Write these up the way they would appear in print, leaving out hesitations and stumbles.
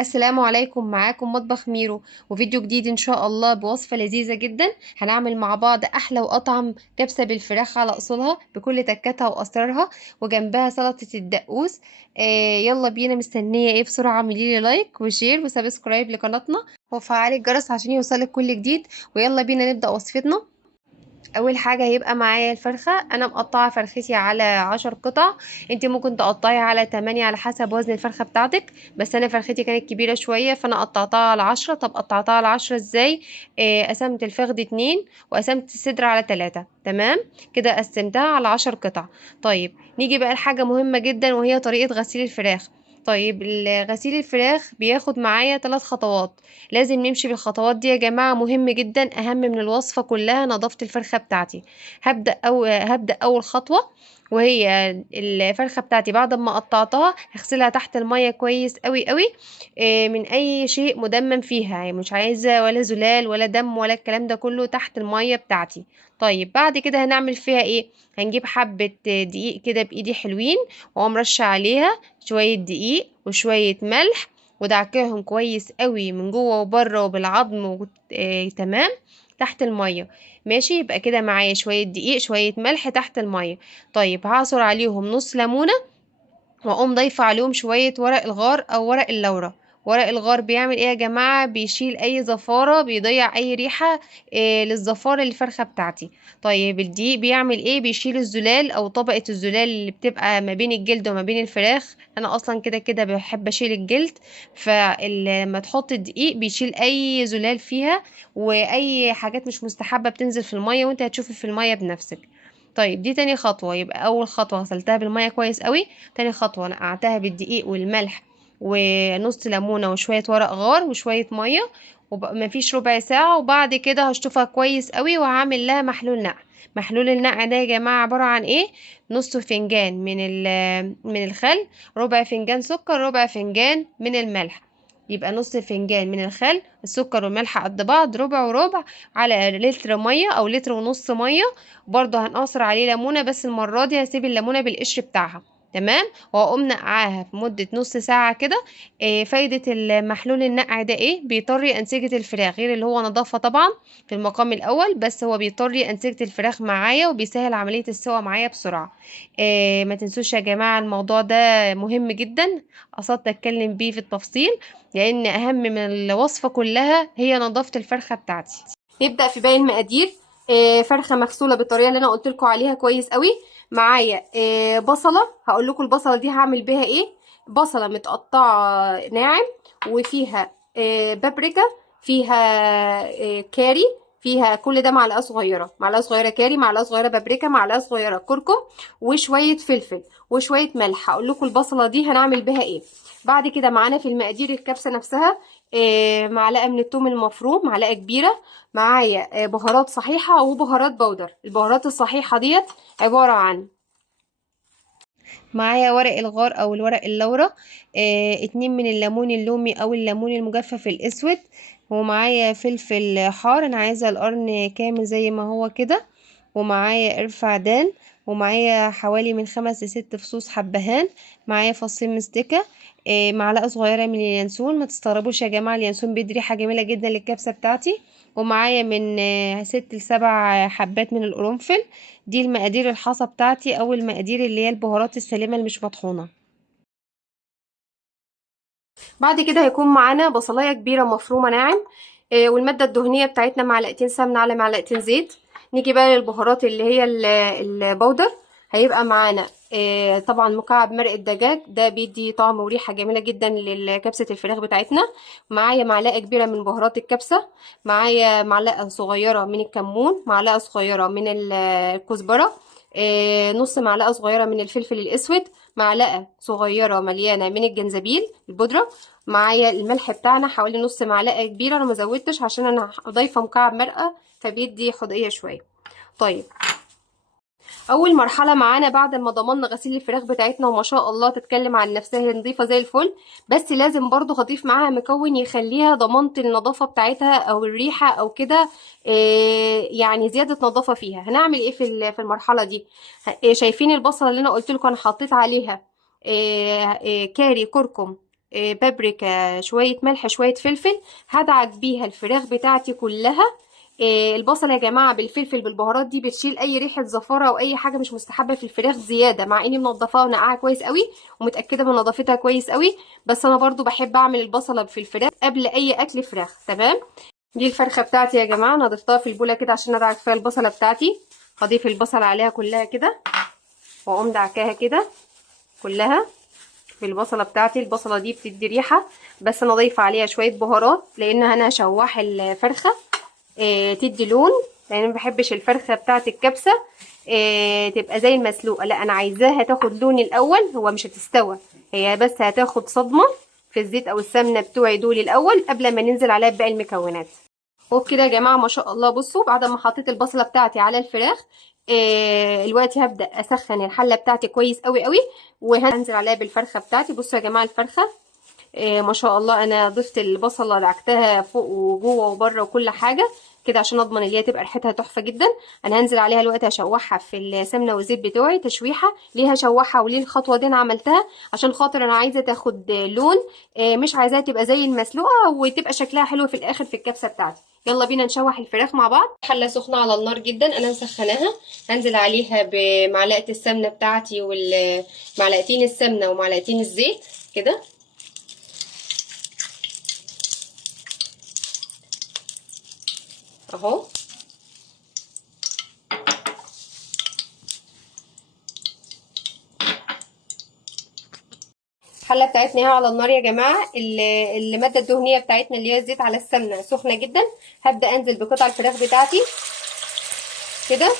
السلام عليكم. معاكم مطبخ ميرو وفيديو جديد ان شاء الله بوصفة لذيذة جدا. هنعمل مع بعض احلى واطعم كبسة بالفراخ على اصولها بكل تكاتها واسرارها، وجنبها سلطة الدقوس. يلا بينا، مستنية ايه؟ بسرعة اعمليلي لايك وشير وسبسكرايب لقناتنا وفعلي الجرس عشان يوصلك كل جديد. ويلا بينا نبدأ وصفتنا. اول حاجه هيبقى معايا الفرخه. انا مقطعه فرختي على 10 قطع. انت ممكن تقطعي على 8 على حسب وزن الفرخه بتاعتك، بس انا فرختي كانت كبيره شويه فانا قطعتها على 10. طب قطعتها على 10 ازاي؟ قسمت الفخذ 2 وقسمت الصدر على 3. تمام كده، قسمتها على 10 قطع. طيب نيجي بقى لحاجه مهمه جدا وهي طريقه غسيل الفراخ. طيب غسيل الفراخ بياخد معايا 3 خطوات. لازم نمشي بالخطوات دي يا جماعة، مهم جدا، أهم من الوصفة كلها نظافة الفرخة بتاعتي. هبدأ أول خطوة، وهي الفرخة بتاعتي بعد ما قطعتها هغسلها تحت المية كويس قوي قوي. من أي شيء مدمم فيها، يعني مش عايزة ولا زلال ولا دم ولا الكلام ده كله تحت المية بتاعتي. طيب بعد كده هنعمل فيها ايه؟ هنجيب حبة دقيق كده بإيدي حلوين، واقوم رشه عليها شوية دقيق وشوية ملح، ودعكهم كويس قوي من جوه وبره وبالعظم تمام تحت المية. ماشي، يبقى كده معايا شوية دقيق شوية ملح تحت المية. طيب هعصر عليهم نص ليمونة، واقوم ضايفه عليهم شويه ورق الغار او ورق اللورة. ورق الغار بيعمل ايه يا جماعه؟ بيشيل اي زفاره، بيضيع اي ريحه للزفاره الفرخه بتاعتي. طيب الدقيق بيعمل ايه؟ بيشيل الزلال او طبقه الزلال اللي بتبقى ما بين الجلد وما بين الفراخ. انا اصلا كده كده بحب اشيل الجلد، فلما تحط الدقيق بيشيل اي زلال فيها، واي حاجات مش مستحبه بتنزل في الميه وانت هتشوفي في الميه بنفسك. طيب دي تاني خطوة. يبقى أول خطوة غسلتها بالمية كويس قوي. تاني خطوة نقعتها بالدقيق والملح ونص ليمونة وشوية ورق غار وشوية مية، مفيش ربع ساعة. وبعد كده هشطفها كويس قوي وهعمل لها محلول نقع. محلول النقع ده يا جماعة عبارة عن ايه؟ نص فنجان من الخل، ربع فنجان سكر، ربع فنجان من الملح. يبقى نص فنجان من الخل، السكر والملح قد بعض ربع وربع، على لتر مية او لتر ونص مية. برضه هنقصر عليه ليمونه، بس المره دي هسيب الليمونه بالقشر بتاعها. تمام، واقوم نقعاها في مده نص ساعه كده. فايده المحلول النقع ده ايه؟ بيطري انسجه الفراخ، غير اللي هو نظافه طبعا في المقام الاول، بس هو بيطري انسجه الفراخ معايا وبيسهل عمليه السوا معايا بسرعه. ما تنسوش يا جماعه الموضوع ده مهم جدا، قصدت اتكلم بيه في التفصيل، لان اهم من الوصفه كلها هي نظافه الفرخه بتاعتي. نبدأ في باقي المقادير. فرخة مغسولة بالطريقة اللي انا قلت لكم عليها كويس قوي. معايا بصلة، هقول لكم البصلة دي هعمل بيها ايه. بصلة متقطعة ناعم، وفيها بابريكا، فيها كاري، فيها كل ده معلقة صغيرة، معلقة صغيرة كاري، معلقة صغيرة بابريكا، معلقة صغيرة كركم، وشوية فلفل وشوية ملح. هقول لكم البصلة دي هنعمل بيها ايه. بعد كده معانا في المقادير الكبسة نفسها معلقة من الثوم المفروم، معلقة كبيرة. معايا بهارات صحيحة وبهارات بودر. البهارات الصحيحة ديت عبارة عن، معايا ورق الغار او الورق اللورة، 2 من الليمون اللومي او الليمون المجفف الاسود، ومعايا فلفل حار، انا عايزة القرن كامل زي ما هو كده، ومعايا قرفة عدان، ومعايا حوالي من 5 ل6 فصوص حبهان، معايا فصين مستكة، معلقة صغيرة من اليانسون. ما تستغربوش يا جماعة، اليانسون بيدي ريحة جميلة جدا للكبسة بتاعتي. ومعايا من 6 ل7 حبات من القرنفل. دي المقادير الحصى بتاعتي او المقادير اللي هي البهارات السليمة اللي مش مطحونة. بعد كده هيكون معانا بصلاية كبيرة مفرومة ناعم، والمادة الدهنية بتاعتنا معلقتين سمنة على معلقتين زيت. نيجي بقى للبهارات اللي هي البودر. هيبقى معانا طبعا مكعب مرق الدجاج، ده بيدي طعم وريحة جميلة جدا لكبسة الفراخ بتاعتنا. معايا معلقة كبيرة من بهارات الكبسة، معايا معلقة صغيرة من الكمون، معلقة صغيرة من الكزبرة، نص معلقة صغيرة من الفلفل الأسود، معلقة صغيرة مليانة من الجنزبيل البودرة. معايا الملح بتاعنا حوالي نص معلقة كبيرة، انا مزودتش عشان انا ضايفة مكعب مرقة فبيدي حضقية شوية. طيب اول مرحله معانا بعد ما ضمننا غسيل الفراخ بتاعتنا وما شاء الله تتكلم عن نفسها، هي نظيفه زي الفل، بس لازم برضو هضيف معاها مكون يخليها ضمنت النظافه بتاعتها او الريحه او كده، يعني زياده نظافه فيها. هنعمل ايه في المرحله دي؟ شايفين البصله اللي انا قلت لكم انا حطيت عليها كاري كركم بابريكا، شويه ملح، شويه فلفل. هدعك بيها الفراخ بتاعتي كلها. البصل يا جماعه بالفلفل بالبهارات دي بتشيل اي ريحه زفاره او اي حاجه مش مستحبه في الفراخ زياده، مع اني منضفاها ونقعها كويس قوي ومتاكده من نظافتها كويس قوي. بس انا برضو بحب اعمل البصله في الفراخ قبل اي اكل فراخ. تمام. دي الفرخه بتاعتي يا جماعه، انا ضفتها في البوله كده عشان ادعك فيها البصله بتاعتي. هضيف البصل عليها كلها كده واقوم دعكاها كده كلها بالبصله بتاعتي. البصله دي بتدي ريحه، بس انا ضايفه عليها شويه بهارات لان انا هشوح الفرخه تدي لون، لان ما بحبش الفرخه بتاعت الكبسه تبقى زي المسلوقه. لا، انا عايزاها تاخد لون الاول، هو مش هتستوى، هي بس هتاخد صدمه في الزيت او السمنه بتوعي دول الاول قبل ما ننزل عليها بباقي المكونات. وبكده يا جماعه ما شاء الله، بصوا بعد ما حطيت البصله بتاعتي على الفراخ دلوقتي هبدا اسخن الحله بتاعتي كويس قوي قوي، وهنزل عليها بالفرخه بتاعتي. بصوا يا جماعه الفرخه ما شاء الله، انا ضفت البصله دعكتها فوق وجوه وبره وكل حاجه كده عشان اضمن ان هي تبقى ريحتها تحفه جدا. انا هنزل عليها الوقت اشوحها في السمنه والزيت بتوعي تشويحه. ليه هشوحها وليه الخطوه دي انا عملتها؟ عشان خاطر انا عايزه تاخد لون، مش عايزاها تبقى زي المسلوقه وتبقى شكلها حلو في الاخر في الكبسه بتاعتي. يلا بينا نشوح الفراخ مع بعض. حله سخنه على النار جدا انا مسخناها، هنزل عليها بمعلقه السمنه بتاعتي والمعلقتين السمنه ومعلقتين الزيت كده اهو. الحله بتاعتنا اهي على النار يا جماعه. الماده الدهنيه بتاعتنا اللي هي الزيت على السمنه سخنه جدا. هبدا انزل بقطع الفراخ بتاعتي كده.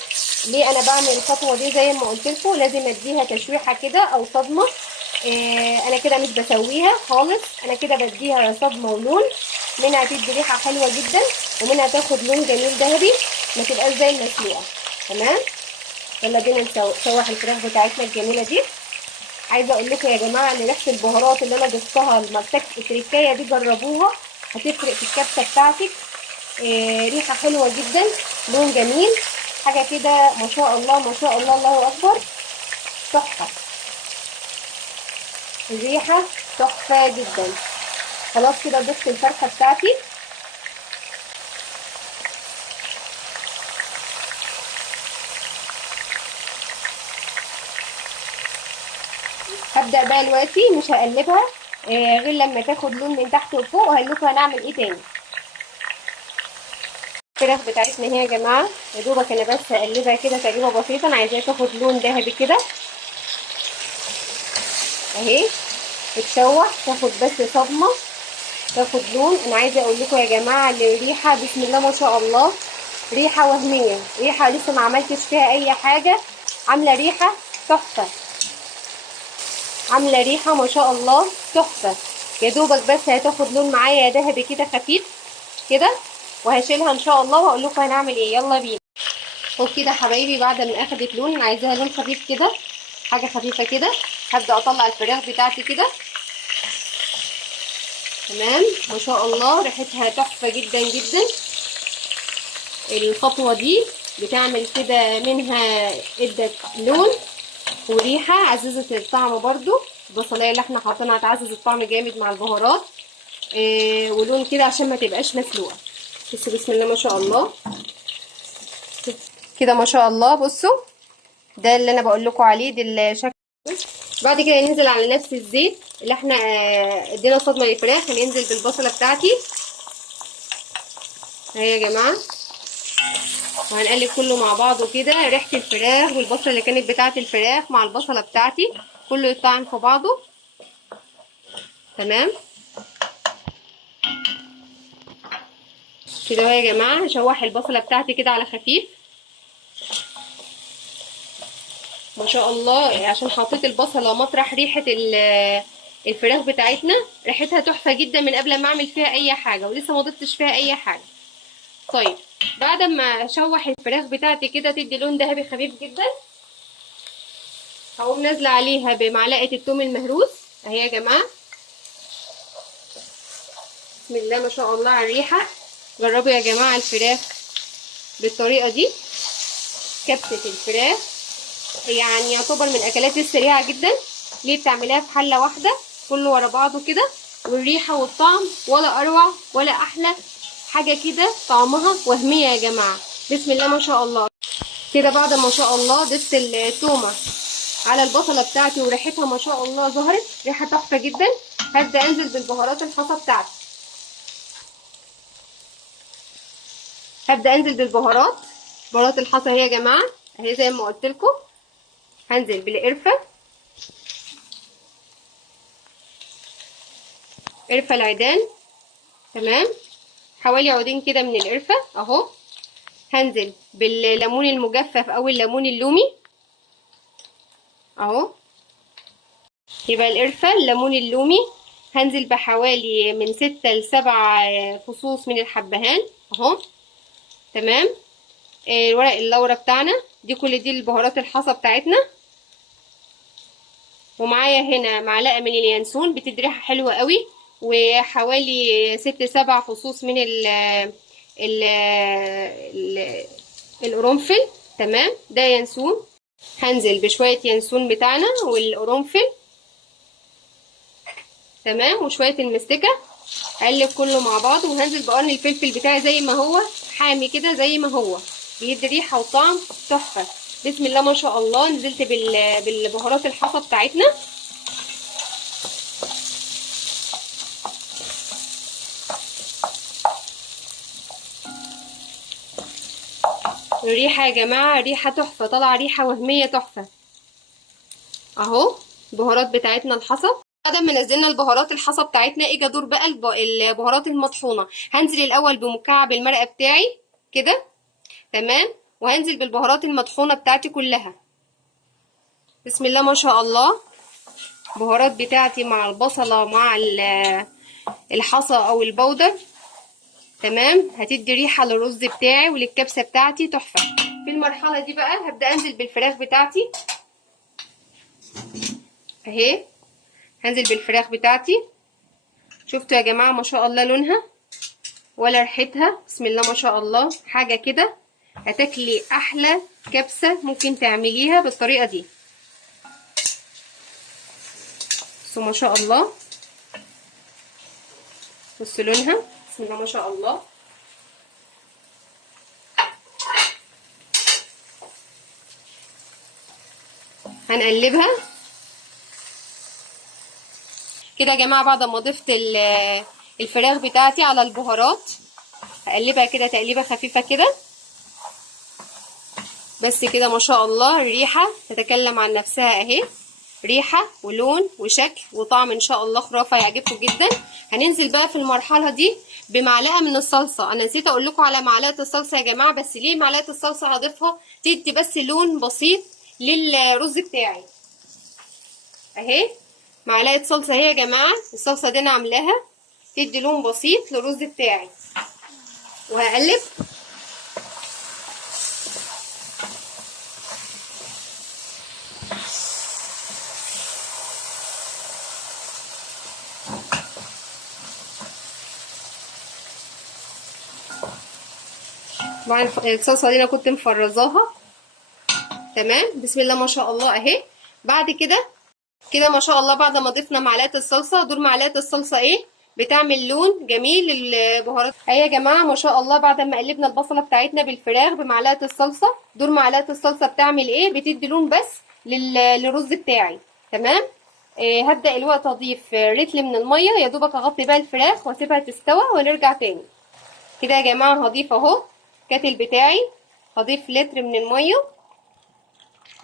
ليه انا بعمل الخطوه دي؟ زي ما قلت لكم لازم اديها تشويحه كده او صدمه. انا كده مش بسويها خالص، انا كده بديها صدمه ولون، منها تدي ريحه حلوه جدا ومنها تاخد لون جميل ذهبي، ما تبقاش زي المسلوقه. تمام. يلا بينا نشوح الفراخ بتاعتنا الجميله دي. عايزه اقول لكم يا جماعه ان ريحه البهارات اللي انا ضفتها التركايه دي جربوها، هتفرق في الكبسه بتاعتك. ريحه حلوه جدا، لون جميل، حاجه كده ما شاء الله ما شاء الله، الله اكبر، تحفه. الريحه تحفه جدا. خلاص كده ضفت الفرخه بتاعتي. هبدا بقى دلوقتي مش هقلبها غير لما تاخد لون من تحت وفوق، وهقول لكم هنعمل ايه تاني. الفراخ بتاعتنا اهي يا جماعه، يا دوبك انا بس هقلبها كده تقليبه بسيطه، انا عايزاها تاخد لون ذهبي كده اهي، تتشوح تاخد بس صدمه، تاخد لون. انا عايزه اقول لكم يا جماعه الريحه بسم الله ما شاء الله، ريحه وهميه، ريحه لسه ما عملتش فيها اي حاجه، عامله ريحه تحفه، عامله ريحه ما شاء الله تحفه. يا دوبك بس هتاخد لون معايا ذهبي كده خفيف كده، وهشيلها ان شاء الله وهقول لكم هنعمل ايه. يلا بينا. وكده حبايبي بعد ما اخدت لون، انا عايزاها لون خفيف كده، حاجه خفيفه كده. هبدا اطلع الفراخ بتاعتي كده. تمام. ما شاء الله ريحتها تحفه جدا جدا. الخطوه دي بتعمل كده منها ادت لون وريحه، عززت الطعم برضو. البصلايه اللي احنا حاطينها هتعزز الطعم جامد مع البهارات. ولون كده عشان ما تبقاش مسلوقه. بصوا بسم الله ما شاء الله كده ما شاء الله. بصوا ده اللي انا بقول لكم عليه، ده الشكل. بعد كده ننزل على نفس الزيت اللي احنا ادينا صدمه للفراخ، هننزل بالبصله بتاعتي اهي يا جماعه، وهنقلب كله مع بعضه كده. ريحه الفراخ والبصله اللي كانت بتاعه الفراخ مع البصله بتاعتي كله يطعم في بعضه. تمام كده اهو يا جماعه. هشوح البصله بتاعتي كده على خفيف ما شاء الله، عشان حطيت البصله مطرح ريحه الفراخ بتاعتنا، ريحتها تحفه جدا من قبل ما اعمل فيها اي حاجه، ولسه ما ضفتش فيها اي حاجه. طيب بعد ما اشوح الفراخ بتاعتي كده تدي لون ذهبي خفيف جدا، هقوم نازله عليها بمعلقه الثوم المهروس اهي يا جماعه. بسم الله ما شاء الله على الريحه. جربوا يا جماعه الفراخ بالطريقه دي. كبسه الفراخ يعني يعتبر من الاكلات السريعه جدا. ليه؟ بتعمليها في حله واحده كله ورا بعضه كده، والريحه والطعم ولا اروع ولا احلى حاجه كده، طعمها وهميه يا جماعه. بسم الله ما شاء الله. كده بعد ما شاء الله ضفت التومه على البصله بتاعتي وريحتها ما شاء الله ظهرت، ريحه تحفه جدا. هبدا انزل بالبهارات الحصى بتاعتي. هبدا انزل بالبهارات، بهارات الحصى اهي يا جماعه، اهي زي ما قلت لكم. هنزل بالقرفه، قرفه العيدان، تمام، حوالي عودين كده من القرفه اهو. هنزل بالليمون المجفف او الليمون اللومي اهو، يبقى القرفه، الليمون اللومي. هنزل بحوالي من 6 ل7 فصوص من الحبهان اهو، تمام. ورق اللورة بتاعنا، دي كل دي البهارات الحصى بتاعتنا. ومعايا هنا معلقه من اليانسون بتدي ريحه حلوه قوي، وحوالي 6 7 فصوص من ال القرنفل، تمام، ده ينسون. هنزل بشويه ينسون بتاعنا والقرنفل، تمام، وشويه المستكه. اقلب كله مع بعض، وهنزل بقرن الفلفل بتاعي زي ما هو، حامي كده زي ما هو، بيدي ريحه وطعم تحفه. بسم الله ما شاء الله. نزلت بالبهارات الحصى بتاعتنا. الريحه يا جماعه ريحه تحفه، طالعه ريحه وهميه تحفه اهو. البهارات بتاعتنا الحصى. بعد ما نزلنا البهارات الحصى بتاعتنا، اجي ادور بقى البهارات المطحونه. هنزل الاول بمكعب المرقه بتاعي كده، تمام، وهنزل بالبهارات المطحونه بتاعتي كلها. بسم الله ما شاء الله. البهارات بتاعتي مع البصله مع الحصى او البودر، تمام، هتدي ريحه للرز بتاعي وللكبسه بتاعتي تحفه. في المرحله دي بقى هبدا انزل بالفراخ بتاعتي اهي. هنزل بالفراخ بتاعتي. شفتوا يا جماعه ما شاء الله لونها ولا ريحتها؟ بسم الله ما شاء الله، حاجه كده هتاكلي احلى كبسه ممكن تعمليها بالطريقه دي. بصوا ما شاء الله، بصوا لونها، بسم الله ما شاء الله. هنقلبها كده يا جماعه. بعد ما ضفت الفراخ بتاعتي على البهارات، هقلبها كده تقليبه خفيفه كده بس كده. ما شاء الله الريحه تتكلم عن نفسها اهي، ريحه ولون وشكل وطعم ان شاء الله خرافه، يعجبكم جدا. هننزل بقى في المرحله دي بمعلقه من الصلصه. انا نسيت اقول لكم على معلقه الصلصه يا جماعه، بس ليه معلقه الصلصه هضيفها؟ تدي بس لون بسيط للرز بتاعي اهي. معلقه صلصه اهي يا جماعه، الصلصه دي انا عاملاها تدي لون بسيط للرز بتاعي. وهقلب طبعا. الصلصه دي انا كنت مفرزاها، تمام. بسم الله ما شاء الله اهي. بعد كده ما شاء الله، بعد ما ضفنا معلقه الصلصه، دور معلقه الصلصه ايه بتعمل لون جميل للبهارات اهي يا جماعه ما شاء الله. بعد ما قلبنا البصله بتاعتنا بالفراخ بمعلقه الصلصه، دور معلقه الصلصه بتعمل ايه؟ بتدي لون بس للرز بتاعي، تمام. هبدا الوقت اضيف رتل من الميه، يا دوبك اغطي بقى الفراخ واسيبها تستوى ونرجع تاني. كده يا جماعه هضيف اهو كاتل بتاعي، هضيف لتر من الميه.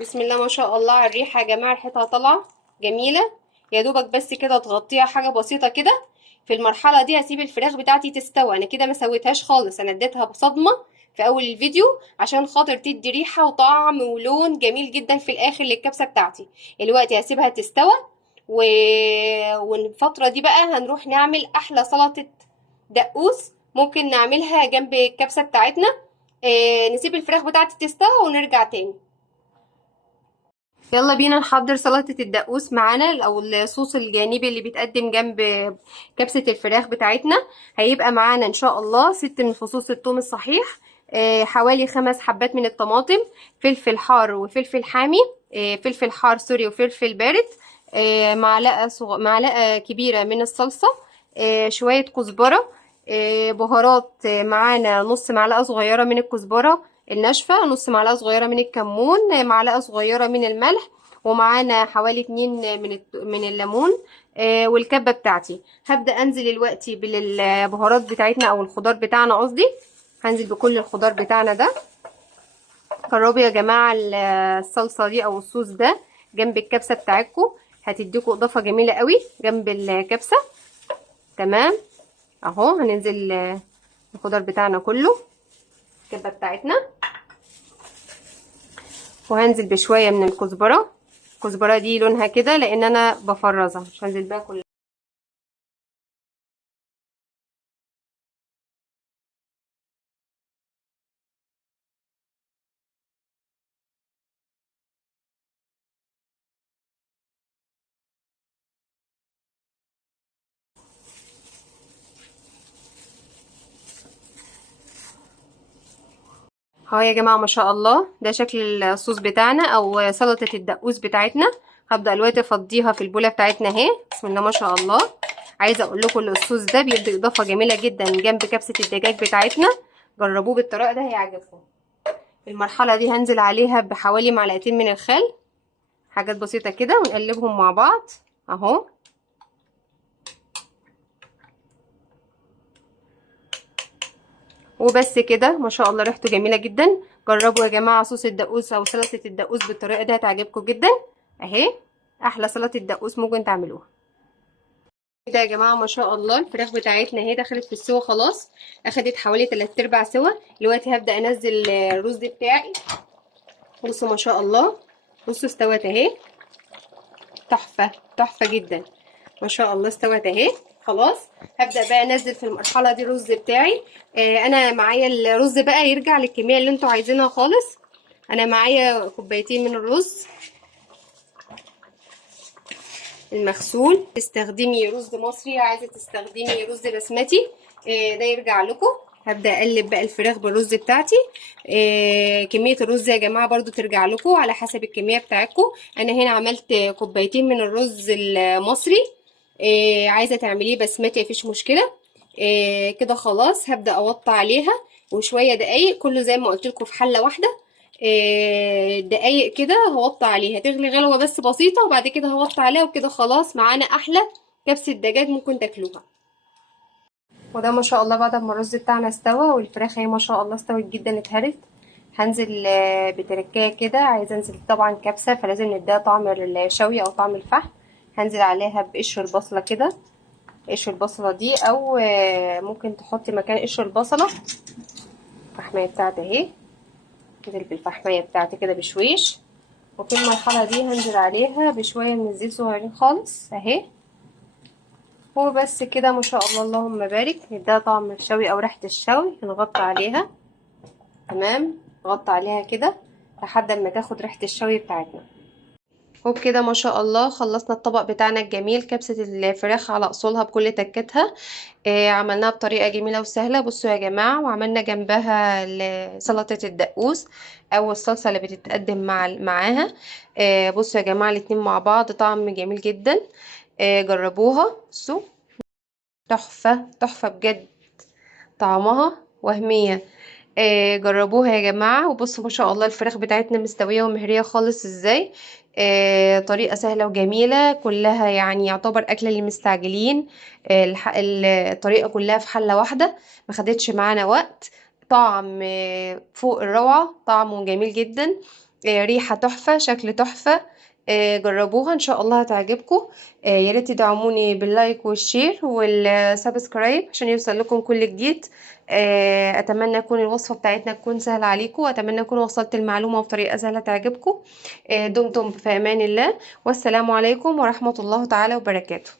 بسم الله ما شاء الله على الريحه يا جماعه، ريحتها طالعه جميله. يا دوبك بس كده تغطيها حاجه بسيطه كده. في المرحله دي هسيب الفراخ بتاعتي تستوى. انا كده ما سويتهاش خالص، انا اديتها بصدمه في اول الفيديو عشان خاطر تدي ريحه وطعم ولون جميل جدا في الاخر للكبسه بتاعتي. دلوقتي هسيبها تستوى والفتره دي بقى هنروح نعمل احلى سلطه دقوس ممكن نعملها جنب الكبسه بتاعتنا. نسيب الفراخ بتاعتي تستوى ونرجع تاني. يلا بينا نحضر سلطة الدقوس معانا، او الصوص الجانبي اللي بيتقدم جنب كبسة الفراخ بتاعتنا. هيبقى معانا ان شاء الله 6 من فصوص الثوم الصحيح، حوالي 5 حبات من الطماطم، فلفل حار وفلفل حامي، فلفل حار سوري وفلفل بارد، معلقة كبيرة من الصلصة، شوية كزبرة، بهارات، معانا نص معلقة صغيرة من الكزبرة الناشفة، نص معلقة صغيرة من الكمون، معلقة صغيرة من الملح، ومعانا حوالي 2 من الليمون، والكبة بتاعتي. هبدأ انزل دلوقتي بالبهارات بتاعتنا او الخضار بتاعنا قصدي. هنزل بكل الخضار بتاعنا ده. جربوا يا جماعة الصلصة دي او الصوص ده جنب الكبسة بتاعتكم، هتديكوا اضافة جميلة قوي جنب الكبسة. تمام. اهو هننزل الخضار بتاعنا كله، الكبة بتاعتنا، وهنزل بشوية من الكزبرة. الكزبرة دي لونها كده لان انا بفرزها، مش هنزل بيها كلها. اهو يا جماعة ما شاء الله ده شكل الصوص بتاعنا او سلطة الدقوس بتاعتنا. هبدأ دلوقتي افضيها في البولة بتاعتنا اهي. بسم الله ما شاء الله. عايزة اقول لكم الصوص ده بيدي اضافة جميلة جدا جنب كبسة الدجاج بتاعتنا. جربوه بالطريقة ده هيعجبكم. في المرحلة دي هنزل عليها بحوالي معلقتين من الخل، حاجات بسيطة كده، ونقلبهم مع بعض اهو. وبس كده ما شاء الله ريحته جميله جدا. جربوا يا جماعه صوص الدقوس او سلطه الدقوس بالطريقه دي هتعجبكم جدا اهي. احلى سلطه دقوس ممكن تعملوها. كده يا جماعه ما شاء الله الفراخ بتاعتنا اهي دخلت في السوا خلاص، اخدت حوالي 3/4 سوا. دلوقتي هبدا انزل الرز بتاعي. بصوا ما شاء الله، بصوا استوت اهي، تحفه تحفه جدا ما شاء الله استوت اهي. خلاص هبدأ بقى انزل في المرحلة دي الرز بتاعي. انا معايا الرز بقى يرجع للكمية اللي انتوا عايزينها خالص. انا معايا كوبايتين من الرز المغسول. تستخدمي رز مصري، عايزة تستخدمي رز بسمتي، ده يرجع لكم. هبدأ اقلب بقى الفراخ بالرز بتاعتي. كمية الرز يا جماعة برضو ترجع لكم على حسب الكمية بتاعتكم. انا هنا عملت كوبايتين من الرز المصري، عايزة تعمليه بسمتي مفيش مشكلة. كده خلاص هبدأ اوطي عليها وشوية دقايق، كله زي ما قلت لكم في حلة واحدة. دقايق كده هوطي عليها تغلي غلوة بس بسيطة، وبعد كده هوطي عليها، وكده خلاص معانا احلى كبسة دجاج ممكن تاكلوها. وده ما شاء الله بعد ما الرز بتاعنا استوى والفراخ هي ما شاء الله استوت جدا اتهرت. هنزل بتركايه كده، عايزه انزل طبعا كبسه فلازم نديها طعم الشوي او طعم الفحم. هنزل عليها بقشر البصله كده، قشر البصله دي او ممكن تحطي مكان قشر البصله الفحميه بتاعتي اهي. انزل بالفحميه بتاعتي كده بشويش. وفي المرحله دي هنزل عليها بشويه من الزيت صغيرين خالص اهي. وبس كده ما شاء الله اللهم بارك. نديها طعم الشوي او ريحه الشوي. نغطي عليها. تمام. نغطي عليها كده لحد ما تاخد ريحه الشوي بتاعتنا. وبكده ما شاء الله خلصنا الطبق بتاعنا الجميل، كبسة الفراخ على اصولها بكل تكتها. عملناها بطريقة جميلة وسهلة. بصوا يا جماعة، وعملنا جنبها سلطة الدقوس او الصلصة اللي بتتقدم معاها. بصوا يا جماعة الاتنين مع بعض طعم جميل جدا. جربوها. بصوا تحفة تحفة بجد، طعمها وهمية. جربوها يا جماعة. وبصوا ما شاء الله الفراخ بتاعتنا مستوية ومهرية خالص ازاي. طريقة سهلة وجميلة كلها، يعني يعتبر أكلة للمستعجلين. الطريقة كلها في حلة واحدة، ما خدتش معانا وقت. طعم فوق الروعة، طعمه جميل جدا. ريحة تحفة، شكل تحفة. جربوها ان شاء الله هتعجبكم. يا ريت تدعموني باللايك والشير والسبسكرايب عشان يوصل لكم كل جديد. اتمنى اكون الوصفه بتاعتنا تكون سهله عليكم، واتمنى اكون وصلت المعلومه بطريقه سهله تعجبكم. دمتم في امان الله، والسلام عليكم ورحمه الله تعالى وبركاته.